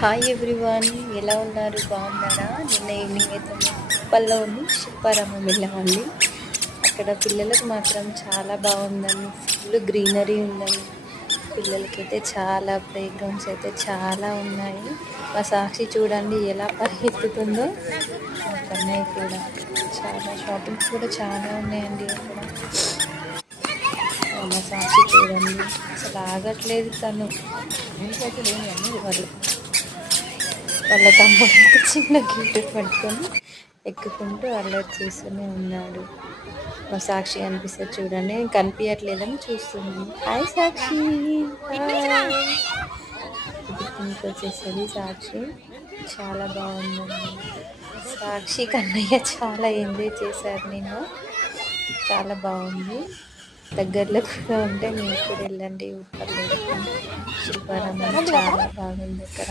Hi everyone, ఎలా ఉన్నారు? బాగున్నారా? నిన్న ఈవినింగ్ అయితే ఉప్పల్లోని శిల్పారామం వెళ్ళామండి. అక్కడ పిల్లలకు మాత్రం చాలా బాగుందండి. ఫుల్ గ్రీనరీ ఉందండి. పిల్లలకైతే చాలా ప్లే గ్రౌండ్స్ అయితే చాలా ఉన్నాయి. మా సాక్షి చూడండి ఎలా పరిగెత్తుతుందో. మా కన్నయ్య కూడా చాలా షాపింగ్స్ కూడా చాలా ఉన్నాయండి అక్కడ. మా సాక్షి చూడండి అసలు ఆగట్లేదు తను. వాళ్ళు వాళ్ళ తమ్ముడు చిన్న గిఫ్ట్ పట్టుకొని ఎక్కుకుంటూ అల్లరి చేస్తూనే ఉన్నాడు. మా సాక్షి అనిపిస్తుంది చూడండి, కనిపించట్లేదని చూస్తుంది. హాయ్ సాక్షి, కిందకి వచ్చేస్తుంది సాక్షి. చాలా బాగుందండి. సాక్షి కన్నయ్య చాలా ఎంజాయ్ చేశారు. నేను చాలా బాగుంది. దగ్గరలో కూడా ఉంటే మీరు కూడా వెళ్ళండి. ఉప్పల్ శిల్పారామం చాలా బాగుంది అక్కడ.